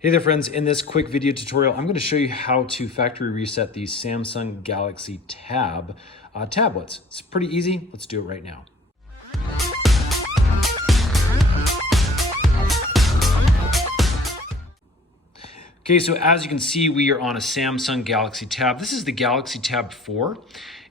Hey there friends, in this quick video tutorial, I'm going to show you how to factory reset the Samsung Galaxy Tab tablets. It's pretty easy. Let's do it right now. Okay, so as you can see, we are on a Samsung Galaxy Tab. This is the Galaxy Tab 4,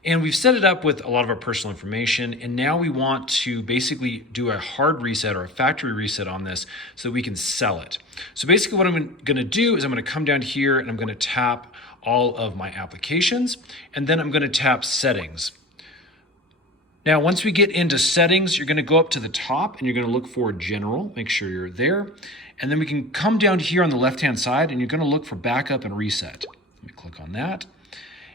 and we've set it up with a lot of our personal information, and now we want to basically do a hard reset or a factory reset on this so that we can sell it. So basically what I'm gonna do is I'm gonna come down here and I'm gonna tap all of my applications, and then I'm gonna tap settings. Now, once we get into settings, you're gonna go up to the top and you're gonna look for general, make sure you're there. And then we can come down here on the left-hand side and you're gonna look for backup and reset. Let me click on that.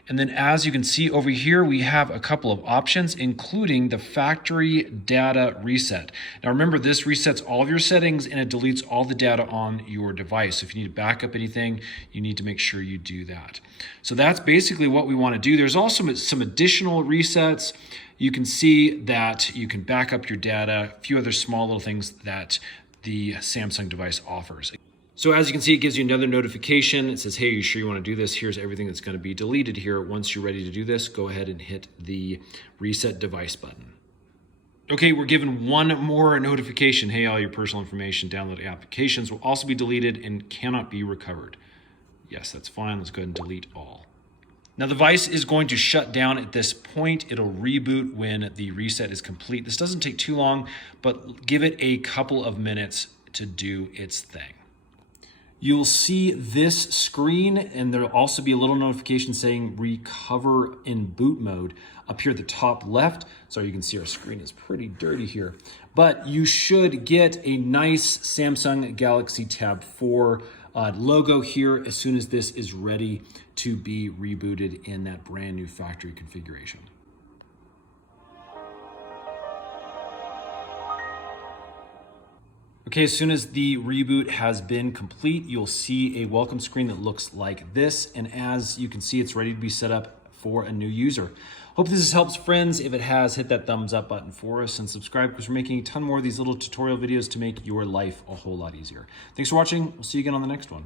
And then as you can see over here, we have a couple of options, including the factory data reset. Now remember, this resets all of your settings and it deletes all the data on your device. So if you need to back up anything, you need to make sure you do that. So that's basically what we want to do. There's also some additional resets. You can see that you can back up your data, a few other small little things that the Samsung device offers. So as you can see, it gives you another notification. It says, hey, are you sure you want to do this? Here's everything that's going to be deleted here. Once you're ready to do this, go ahead and hit the reset device button. Okay, we're given one more notification. Hey, all your personal information, downloaded applications will also be deleted and cannot be recovered. Yes, that's fine. Let's go ahead and delete all. Now the device is going to shut down at this point. It'll reboot when the reset is complete. This doesn't take too long, but give it a couple of minutes to do its thing. You'll see this screen, and there'll also be a little notification saying recover in boot mode up here at the top left. So you can see our screen is pretty dirty here, but you should get a nice Samsung Galaxy Tab 4 logo here as soon as this is ready to be rebooted in that brand new factory configuration. Okay, as soon as the reboot has been complete, you'll see a welcome screen that looks like this. And as you can see, it's ready to be set up for a new user. Hope this helps, friends. If it has, hit that thumbs up button for us and subscribe, because we're making a ton more of these little tutorial videos to make your life a whole lot easier. Thanks for watching. We'll see you again on the next one.